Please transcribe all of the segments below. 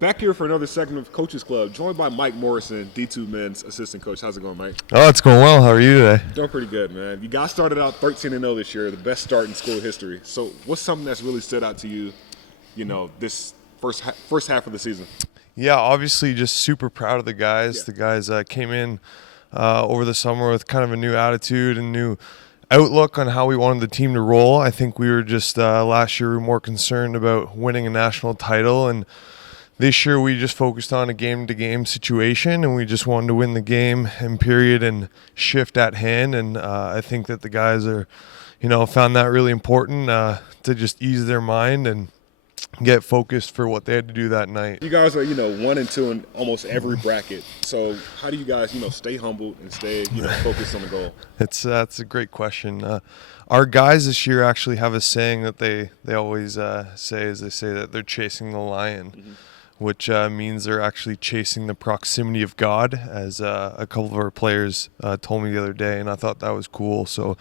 Back here for another segment of Coaches Club, joined by Mike Morrison, D2 men's assistant coach. How's it going, Mike? Oh, it's going well. How are you today? Doing pretty good, man. You guys started out 13-0 this year, the best start in school history. So what's something that's really stood out to you, this first half of the season? Yeah, obviously just super proud of the guys. Yeah. The guys came in over the summer with kind of a new attitude and new outlook on how we wanted the team to roll. I think we were just last year we were more concerned about winning a national title, and this year we just focused on a game-to-game situation, and we just wanted to win the game and period and shift at hand. And I think that the guys are, found that really important to just ease their mind and get focused for what they had to do that night. You guys are, 1 and 2 in almost every bracket. So how do you guys, stay humble and stay, focused on the goal? That's a great question. Our guys this year actually have a saying that they always say they say that they're chasing the lion, which means they're actually chasing the proximity of God, as a couple of our players told me the other day, and I thought that was cool. So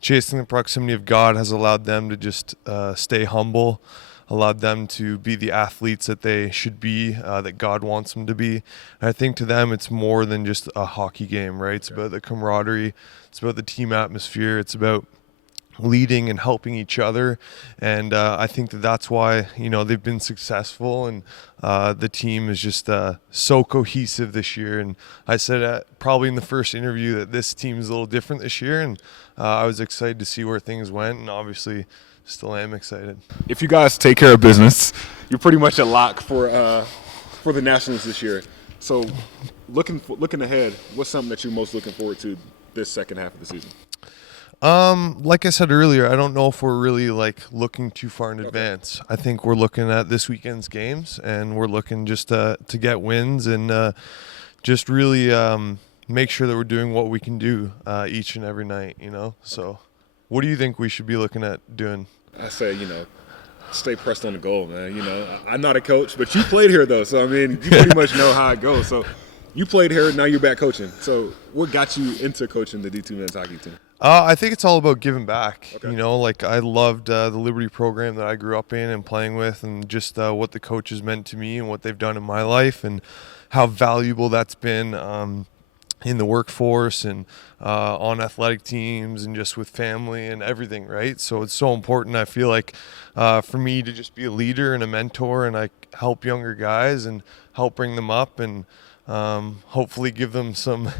chasing the proximity of God has allowed them to just stay humble, allowed them to be the athletes that they should be, that God wants them to be. And I think to them it's more than just a hockey game, right? It's about the camaraderie, it's about the team atmosphere, it's about leading and helping each other. And I think that's why, they've been successful, and the team is just so cohesive this year. And I said probably in the first interview that this team is a little different this year, and I was excited to see where things went, and obviously still am excited. If you guys take care of business, you're pretty much a lock for the Nationals this year. So looking ahead, what's something that you're most looking forward to this second half of the season? Like I said earlier, I don't know if we're really looking too far in advance. I think we're looking at this weekend's games, and we're looking just to get wins and just really make sure that we're doing what we can do each and every night, So what do you think we should be looking at doing? I say, stay pressed on the goal, man. I'm not a coach, but you played here, though. So, you pretty much know how it goes. So you played here, now you're back coaching. So what got you into coaching the D2 men's hockey team? I think it's all about giving back. Okay. I loved the Liberty program that I grew up in and playing with, and just what the coaches meant to me and what they've done in my life, and how valuable that's been in the workforce and on athletic teams and just with family and everything, right? So it's so important, I feel like, for me to just be a leader and a mentor, and I help younger guys and help bring them up, and hopefully give them some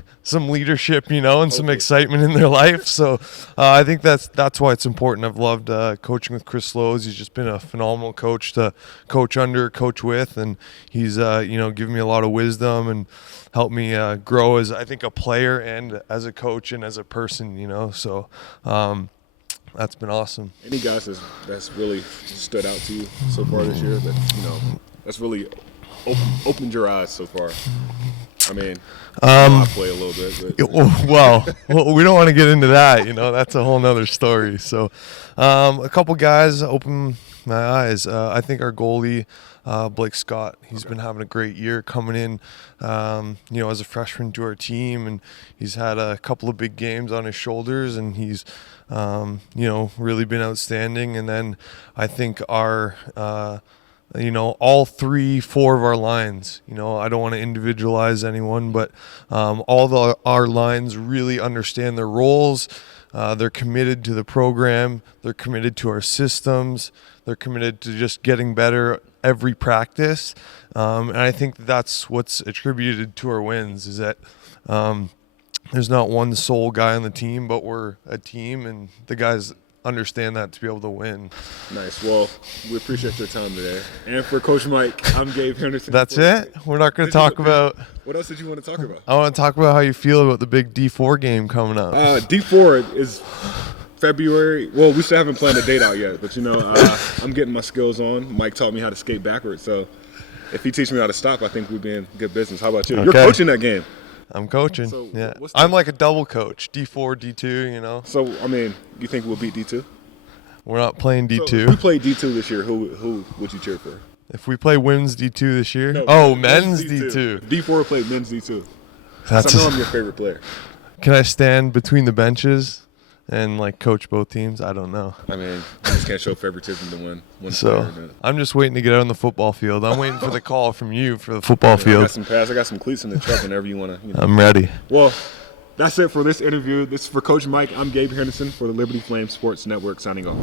leadership, and some excitement in their life. So I think that's why it's important. I've loved coaching with Chris Lowe's. He's just been a phenomenal coach to coach under, coach with, and he's given me a lot of wisdom and helped me grow as, I think, a player and as a coach and as a person. So that's been awesome. Any guys that's really stood out to you so far this year that that's really opened your eyes so far? I play a little bit. But. Well, we don't want to get into that. That's a whole nother story. So a couple guys opened my eyes. I think our goalie, Blake Scott, he's been having a great year coming in, as a freshman to our team, and he's had a couple of big games on his shoulders, and he's, really been outstanding. And then I think our all 3-4 of our lines, I don't want to individualize anyone, but our lines really understand their roles. They're committed to the program. They're committed to our systems. They're committed to just getting better every practice. And I think that's what's attributed to our wins, is that there's not one sole guy on the team, but we're a team, and the guys understand that to be able to win. Nice. Well, we appreciate your time today. And for Coach Mike, I'm Gabe Henderson. That's it? We're not going to talk about... What else did you want to talk about? I want to talk about how you feel about the big D4 game coming up. D4 is February. Well, we still haven't planned a date out yet, but I'm getting my skills on. Mike taught me how to skate backwards, so if he teaches me how to stop, I think we'd be in good business. How about you? Okay. You're coaching that game. I'm coaching. So yeah. I'm like a double coach, D4, D2, So, you think we'll beat D2? We're not playing D2. So if we play D2 this year, who would you cheer for? If we play women's D2 this year? No, men's D2. D4 played men's D2. I know I'm your favorite player. Can I stand between the benches and like coach both teams. I don't know. I mean, you just can't show favoritism to one So player. I'm just waiting to get out on the football field. I'm waiting for the call from you for the football I field. got some pads. I got some cleats in the truck whenever you want to. I'm ready. Well, that's it for this interview. This is for Coach Mike. I'm Gabe Henderson for the Liberty Flame Sports Network signing off.